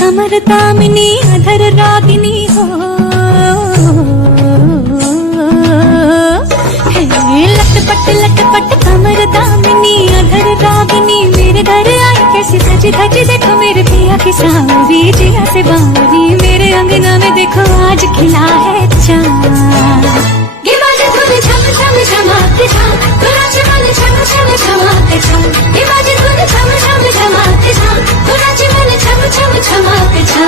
कमर दामिनी अधर रागिनी हो, लटपट कमर दामिनी अधर रागिनी, मेरे घर आई कैसी सजी धजी, देखो मेरे पिया की सांवरी जिया से बावरी, मेरे अंगना में देखो आज खिला है